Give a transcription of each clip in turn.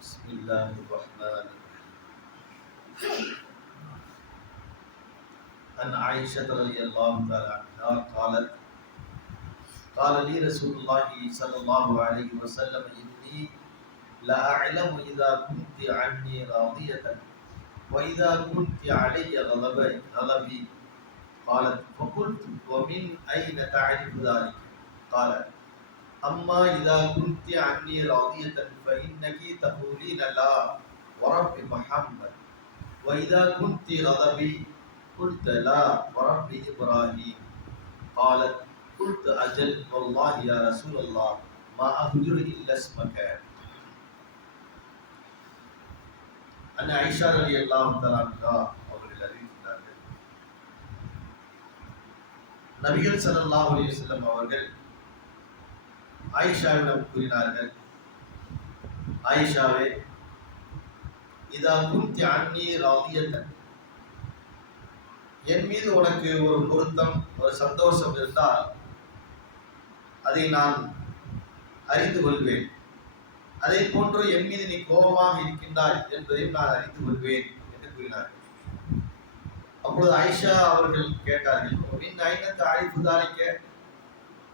بسم الله الرحمن الرحيم. عن عائشة رضي الله تعالى عنها قالت قال لي رسول الله صلى الله عليه وسلم إني لا أعلم إذا كنت عني راضية وإذا كنت علي غضبي غضبي. قالت فقلت ومن أين تعرف ذلك؟ قال أما إذا كنت عني راضية فإنك تقولين لا ورب محمد وإذا كنت غضبي قلت لا ورب إبراهيم قالت قلت أجل والله يا رسول الله ما أهجر إلا اسمك أن عائشة رضي الله تعالى عنها அவர்கள் அறிவிக்கிறார்கள் நபிகள் ஸல்லல்லாஹு அலைஹி வஸல்லம் அவர்கள் ஆயிஷாவிடம் கூறினார்கள் ஆயிஷாவே இதா குந்தி அன்னி என் மீது உனக்கு ஒரு பொருத்தம் ஒரு சந்தோஷம் இருந்தால் அதை நான் அறிந்து கொள்வேன். அதே போன்று என் மீது நீ கோபமாக இருக்கின்றாய் என்பதையும் நான் அறிந்து கொள்வேன் என்று கூறினார்கள். அப்பொழுது ஆயிஷா அவர்கள் கேட்டார்கள் ஐநத்து அழைப்பு தாளிக்க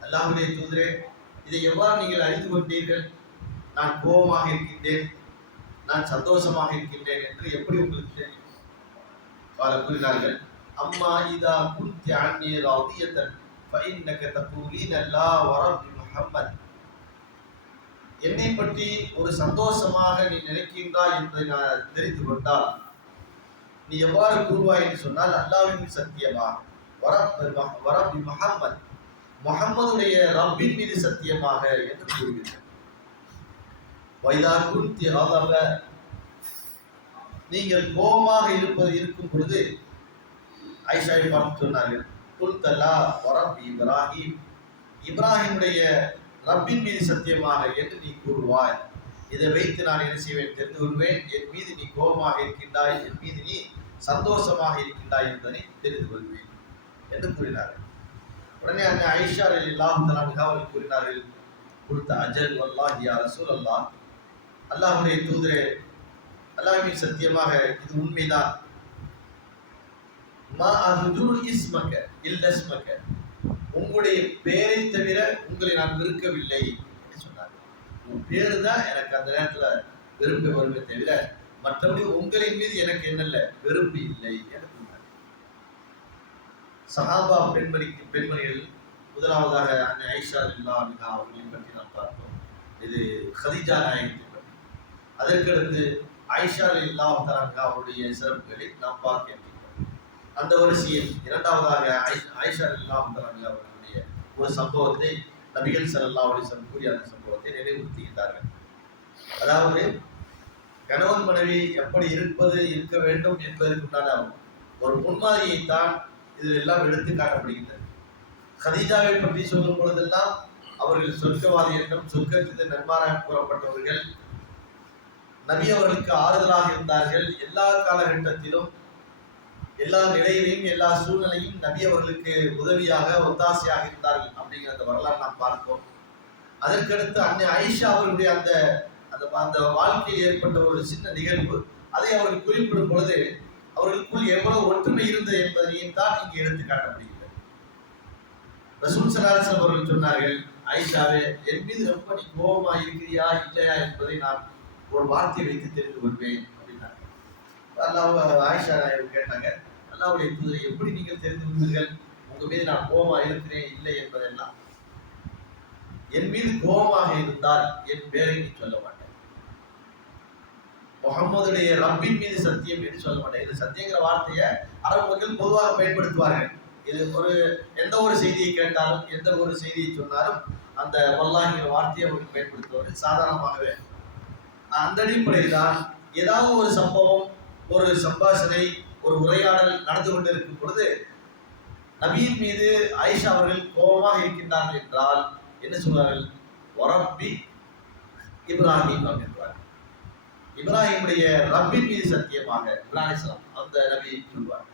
அல்லாஹுடைய தூதரே இதை எவ்வாறு நீங்கள் அறிந்து கொண்டீர்கள்? நான் கோபமாக இருக்கின்றேன். நான் சந்தோஷமாக இருக்கின்றேன் என்று எப்படி உங்களுக்கு தெரியும்? பல கூறினார்கள். அம்மா இதா குந்தி ஆன்மிய ராதியத்தன் பயின்னக தப்பூரின் என்னை பற்றி ஒரு சந்தோஷமாக நீ நினைக்கின்றாய் என்பதை நான் தெரிந்து கொண்டால் நீ எவ்வாறு கூறுவாய் என்று சொன்னால் அல்லாவின் சத்தியமாக வரப் வரபி முகம்மது முகம்மதுடைய ரப்பின் மீது சத்தியமாக என்று கூறுகிறார் வைதா குருத்தி ஹதப நீங்கள் கோபமாக இருப்பது இருக்கும் பொழுது ஐஷாவை பார்த்து சொன்னார்கள் குல்தல்லா வரப் இப்ராஹிம். இப்ராஹிமுடைய ரப்பின் மீது சத்தியமாக என்று நீ கூறுவாய். இதை வைத்து நான் என்ன செய்வேன்? தெரிந்து கொள்வேன். என் மீது நீ கோபமாக இருக்கின்றாய். என் மீது நீ சந்தோஷமாக இருக்கின்றாய் என்பதை தெரிந்து கொள்வேன் என்று கூறினார்கள். உடனே அந்த ஐஷா அலி அல்லாஹ் அவர்கள் கூறினார்கள் கொடுத்த அஜல் அல்லாஹ் யா ரசூல் அல்லாஹ் அல்லாஹுடைய தூதரே அல்லாஹின் சத்தியமாக இது உண்மைதான். மா இஸ்மக இல்லஸ்மக உங்களுடைய பேரை தவிர உங்களை நான் வெறுக்கவில்லை சொன்னாங்க சொன்னார். உன் பேரு தான் எனக்கு அந்த நேரத்துல வெறுப்பு வருமே தவிர மற்றபடி உங்களின் மீது எனக்கு என்னல்ல வெறுப்பு இல்லை எனக்கு சஹாபா பெண்மணிக்கு பெண்மணிகள் முதலாவதாக அன்னை ஐஷா இல்லா மிகா அவர்களையும் பற்றி நாம் பார்ப்போம். இது ஹதிஜா நாயகத்தை பற்றி. அதற்கடுத்து ஐஷா இல்லா அமிகா அவருடைய சிறப்புகளை நாம் பார்க்க அந்த வரிசையில் இரண்டாவதாக ஐஷா இல்லா அமிகா அவர்களுடைய ஒரு சம்பவத்தை நபிகள் சல்லா அலிசன் கூறிய அந்த சம்பவத்தை நினைவுறுத்துகின்றார்கள் அதாவது கணவன் மனைவி எப்படி இருப்பது இருக்க வேண்டும் என்பதற்குண்டான ஒரு முன்மாதிரியைத்தான் இதில் எல்லாம் எடுத்து காட்டப்படுகின்றது ஹதீஜாவை பற்றி சொல்லும் பொழுதெல்லாம் அவர்கள் சொர்க்கவாதி என்றும் சொர்க்கத்திற்கு நன்மாராக கூறப்பட்டவர்கள் நபி அவர்களுக்கு ஆறுதலாக இருந்தார்கள். எல்லா காலகட்டத்திலும் எல்லா நிலையிலையும் எல்லா சூழ்நிலையும் நபி அவர்களுக்கு உதவியாக ஒத்தாசையாக இருந்தார்கள் அப்படிங்கிற அந்த வரலாறு நாம் பார்ப்போம். அதற்கடுத்து அன்னை ஆயிஷா அவர்களுடைய அந்த அந்த அந்த வாழ்க்கையில் ஏற்பட்ட ஒரு சின்ன நிகழ்வு. அதை அவர்கள் குறிப்பிடும் பொழுது அவர்களுக்குள் எவ்வளவு ஒற்றுமை இருந்தது என்பதையும் தான் இங்கு எடுத்து காட்ட ரசூல் சலாசம் அவர்கள் சொன்னார்கள் ஆயிஷாவே என் மீது ரொம்ப நீ கோபமா இருக்கிறியா இல்லையா என்பதை நான் ஒரு வார்த்தை வைத்து தெரிந்து கொள்வேன் அப்படின்னாங்க. அல்லாஹ் ஆயிஷா கேட்டாங்க அல்லாவுடைய தூதரை எப்படி நீங்கள் தெரிந்து கொள்வீர்கள் உங்க மீது நான் கோபமா இருக்கிறேன் இல்லை என்பதெல்லாம் என் மீது கோபமாக இருந்தால் என் பேரை நீ சொல்ல மாட்டேன். முகம்மதுடைய ரப்பின் மீது சத்தியம் என்று சொல்ல மாட்டேன் இது சத்தியங்கிற வார்த்தையை அரபு மக்கள் பொதுவாக பயன்படுத்துவார்கள். இது ஒரு எந்த ஒரு செய்தியை கேட்டாலும் எந்த ஒரு செய்தியை சொன்னாலும் அந்த வல்லாங்கிற வார்த்தையை அவர்கள் பயன்படுத்துவார்கள். சாதாரணமாகவே. அந்த அடிப்படையில் தான் ஏதாவது ஒரு சம்பவம் ஒரு சம்பாஷணை ஒரு உரையாடல் நடந்து கொண்டிருக்கும் பொழுது நபியின் மீது ஆயிஷா அவர்கள் கோபமாக இருக்கின்றார்கள் என்றால் என்ன சொல்வார்கள்? ஒரப்பி இப்ராஹிம் அப்படின்றார்கள். இப்ராஹிமுடைய ரப்பின் மீது சத்தியமாக இப்ராஹிம் அந்த நபி சொல்வார்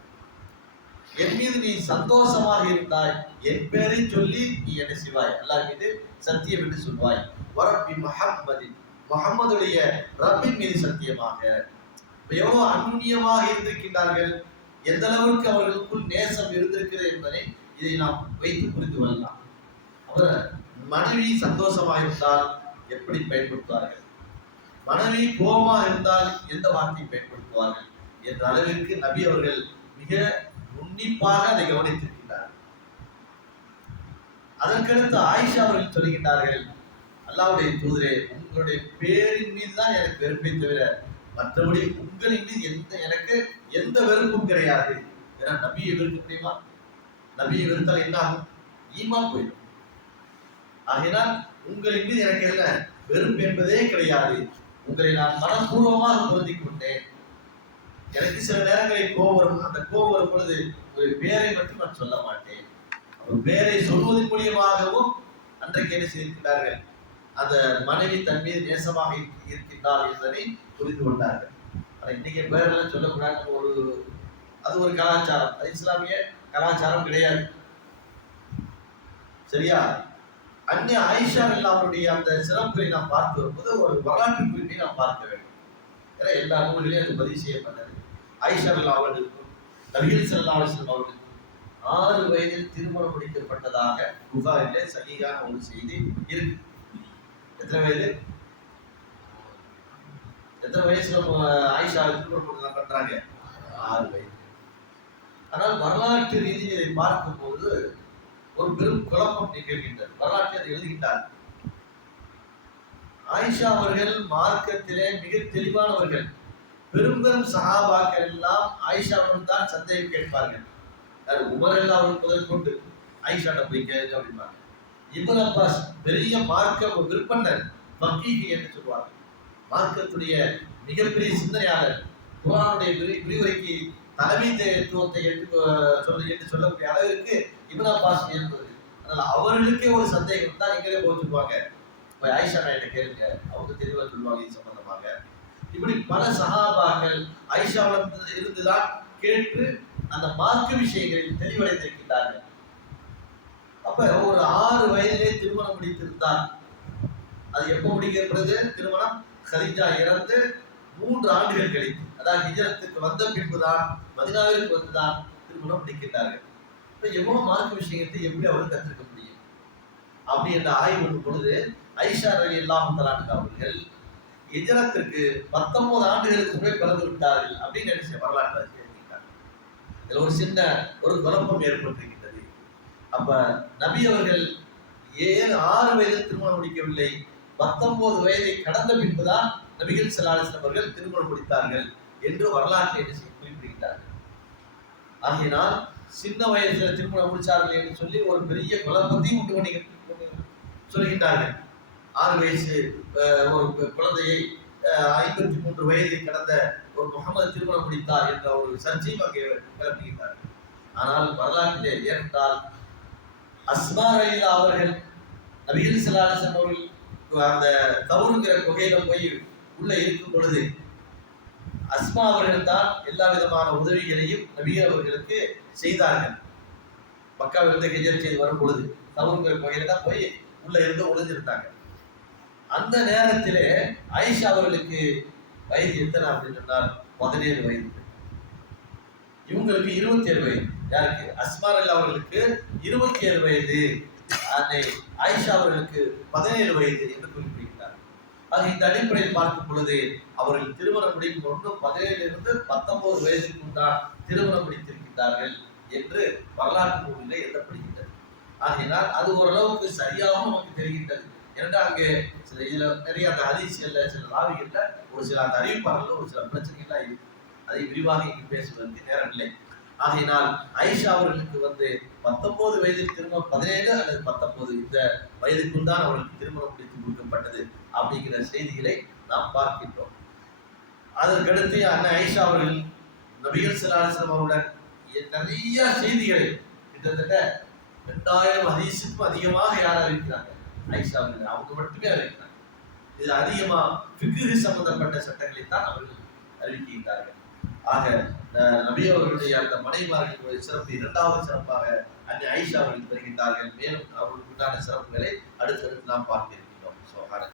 என் மீது நீ சந்தோஷமாக இருந்தாய் என் பேரை சொல்லி நீ என்ன செய்வாய் அல்லாஹ் மீது சத்தியம் என்று சொல்வாய். வரப்பி மஹம்மதி முகம்மதுடைய ரப்பின் மீது சத்தியமாக. எவ்வளவு அந்நியமாக இருந்திருக்கின்றார்கள் எந்த அளவுக்கு அவர்களுக்குள் நேசம் இருந்திருக்கிறது என்பதை இதை நாம் வைத்து புரிந்து கொள்ளலாம். அவர் மனைவி சந்தோஷமாக இருந்தால் எப்படி பயன்படுத்துவார்கள்? மனைவி கோபமா இருந்தால் எந்த வார்த்தையை பயன்படுத்துவார்கள்? என்ற அளவிற்கு நபி அவர்கள் மிக உன்னிப்பாக அதை கவனித்திருக்கிறார் அதற்கடுத்து ஆயிஷா அவர்கள் சொல்கின்றார்கள் அல்லாவுடைய தூதரே உங்களுடைய பேரின் மீது தான் எனக்கு வெறுப்பை தவிர மற்றபடி உங்களின் மீது எந்த எனக்கு எந்த வெறுப்பும் கிடையாது ஏன்னா நபியை வெறுக்க முடியுமா? நபியை வெறுத்தால் என்ன ஆகும் ஈமான் போயிடும். ஆகையினால் உங்களின் மீது எனக்கு என்ன வெறுப்பு என்பதே கிடையாது. உங்களை நான் மனப்பூர்வமாக பொருந்தி கொண்டேன் எனக்கு சில நேரங்களில் கோபம் வரும். அந்த கோபம் வரும் பொழுது ஒரு பேரை மட்டும் நான் சொல்ல மாட்டேன். ஒரு பேரை சொல்வதன் மூலியமாகவும் அன்றைக்கு என்ன செய்திருக்கிறார்கள்? அந்த மனைவி தன் மீது நேசமாக இருக்கின்றார் என்பதை புரிந்து கொண்டார்கள். ஆனால் இன்னைக்கு பேரெல்லாம் சொல்லக்கூடாது ஒரு அது ஒரு கலாச்சாரம். அது இஸ்லாமிய கலாச்சாரம் கிடையாது. சரியா? அந்நிய ஆயிஷா அவருடைய அந்த சிறப்பை நாம் பார்த்து வரும்போது ஒரு வரலாற்று குறிப்பை நாம் பார்க்க வேண்டும். ஏன்னா எல்லா நூல்களையும் அது பதிவு செய்யப்பட்டது. ஆயிஷா அவர்களுக்கும் நபிகள் சல்லா அலிஸ்லாம் அவர்களுக்கும் ஆறு வயதில் திருமணம் முடிக்கப்பட்டதாக புகாரிலே சகிகான ஒரு செய்தி இருக்கு. எத்தனை வயது? எத்தனை வயசுல ஆயிஷா திருமணம் பண்றாங்க ஆறு வயது. ஆனால் வரலாற்று ரீதியில் இதை பார்க்கும்போது ஒரு பெரும் குழப்பம் நிகழ்கின்றது. வரலாற்றை அதை எழுதுகின்றார். ஆயிஷா அவர்கள் மார்க்கத்திலே மிக தெளிவானவர்கள். பெரும் பெரும் சகாபாக்கள் எல்லாம் ஆயிஷாவுடன் தான் சந்தேகம் கேட்பார்கள். அது உமர் எல்லாம் அவர்கள் முதல் கொண்டு ஆயிஷாட்ட போய் கேளுங்க அப்படிம்பாங்க. இப்னு அப்பாஸ் பெரிய மார்க்க விற்பனர் பக்கீகி என்று சொல்வாங்க மார்க்கத்துடைய மிகப்பெரிய சிந்தனையாளர் குரானுடைய விரி விரிவுரைக்கு தலைமைத்துவத்தை எடுத்து சொல்லி என்று சொல்லக்கூடிய அளவிற்கு இப்னு பாசம் இருந்தது அதனால அவர்களுக்கே ஒரு சந்தேகம் தான் நீங்களே போச்சுருவாங்க போய் ஆயிஷா நாயிட்ட கேளுங்க. அவங்க தெளிவா சொல்லுவாங்க இது சம்பந்தமாக. இப்படி பல சகாபாக்கள் ஆயிஷாவிடம் இருந்துதான் கேட்டு அந்த மார்க்க விஷயங்களில் தெளிவடைந்திருக்கின்றார்கள். அப்ப ஒரு ஆறு வயதிலே திருமணம் முடித்திருந்தார். அது எப்போ முடிக்கப்படுது? திருமணம்? ஹரிஜா இறந்து மூன்று ஆண்டுகள் கழித்து அதாவது ஹிஜரத்துக்கு வந்த பின்புதான் மதினாவிற்கு வந்துதான் திருமணம் முடிக்கின்றார்கள். இப்ப எவ்வளவு மார்க்க விஷயத்தை எப்படி அவர் கற்றுக்க முடியும்? அப்படி என்ற ஆய்வு பொழுது ஐஷா ரவி எல்லாம் அவர்கள் எஜரத்திற்கு பத்தொன்பது ஆண்டுகளுக்கு முன்பே பிறந்து விட்டார்கள் அப்படின்னு நினைச்ச வரலாற்று அறிஞர்கள் இதுல ஒரு சின்ன ஒரு குழப்பம் ஏற்பட்டிருக்கின்றது. அப்ப நபி அவர்கள் ஏழு ஆறு வயதில் திருமணம் முடிக்கவில்லை. பத்தொன்பது வயதை கடந்த பின்புதான் நபிகள் சலாஹம் அவர்கள் திருமணம் முடித்தார்கள் என்று வரலாற்றை என்ன செய்ய குறிப்பிடுகிறார்கள் ஆகையினால் சின்ன வயசுல திருமணம் முடிச்சார்கள் என்று சொல்லி ஒரு பெரிய குழப்பத்தையும் உண்டு பண்ணி சொல்கின்றார்கள். ஆறு வயசு அஹ், ஒரு குழந்தையை ஐம்பத்தி மூன்று வயதில் கடந்த ஒரு முகமது திருமணம் முடித்தார் என்ற ஒரு சர்ச்சையும் அங்கே கிளப்புகின்றார்கள். ஆனால் வரலாற்றிலே ஏனென்றால் அஸ்மா ரயிலா அவர்கள் நபிகள் சலாசன் அவர்கள் அந்த கவுருங்கிற குகையில போய் உள்ள இருக்கும் பொழுது அஸ்மா அவர்கள் தான் எல்லா விதமான உதவிகளையும் நபிகள் அவர்களுக்கு செய்தார்கள். மக்காவிலிருந்து ஹிஜர் செய்து வரும் பொழுது கவுருங்கிற குகையில தான் போய் உள்ள இருந்து ஒளிஞ்சிருந்தாங்க. அந்த நேரத்திலே ஆயிஷா அவர்களுக்கு வயது எத்தனை அப்படின்னு சொன்னால் பதினேழு வயது. இவங்களுக்கு இருபத்தி ஏழு வயது. யாருக்கு? அஸ்மார் அல்ல அவர்களுக்கு இருபத்தி ஏழு வயது. அன்னை ஆயிஷா அவர்களுக்கு பதினேழு வயது என்று ஆக இந்த அடிப்படையில் பார்க்கும் பொழுது அவர்கள் திருமணம் முடிக்கும் ஒன்று பதினேழிலிருந்து பத்தொன்பது வயதுக்கு தான் திருமணம் முடித்திருக்கின்றார்கள் என்று வரலாற்று நூலிலே எழுதப்படுகின்றது. ஆகையினால் அது ஓரளவுக்கு சரியாகவும் நமக்கு தெரிகின்றது. ஏனென்றால் அங்கே சில இதில் நிறைய அந்த அதிசயல்ல சில ராவிகளில் ஒரு சில அந்த அறிவிப்பாளர்கள் ஒரு சில பிரச்சனைகள்லாம் இருக்கு. அதை விரிவாக இங்கு பேசுவதற்கு நேரம் இல்லை ஆகையினால் ஐஷா அவர்களுக்கு வந்து பத்தொன்பது வயதில் திருமணம் பதினேழு அல்லது பத்தொன்பது இந்த வயதுக்குள் தான் அவர்களுக்கு திருமணம் முடித்து கொடுக்கப்பட்டது அப்படிங்கிற செய்திகளை நாம் பார்க்கின்றோம். அதற்கடுத்து அண்ணன் ஐஷா அவர்கள் நபிகள் சலாஹம் அவருடன் நிறைய செய்திகளை கிட்டத்தட்ட ரெண்டாயிரம் ஹதீஸுக்கும் அதிகமாக யார் அறிவிக்கிறாங்க? ஐஷா அவர்கள். அவங்க மட்டுமே அறிவிக்கிறாங்க. இது அதிகமா ஃபிக்ரு சம்பந்தப்பட்ட சட்டங்களை தான் அவர்கள் அறிவிக்கின்றார்கள். ஆக நபி அவர்களுடைய அந்த மனைவார்களுடைய சிறப்பு இரண்டாவது சிறப்பாக அன்னை ஐஷா அவர்கள் பெறுகின்றார்கள். மேலும் அவர்களுக்கு உண்டான சிறப்புகளை அடுத்தடுத்து நாம் பார்க்க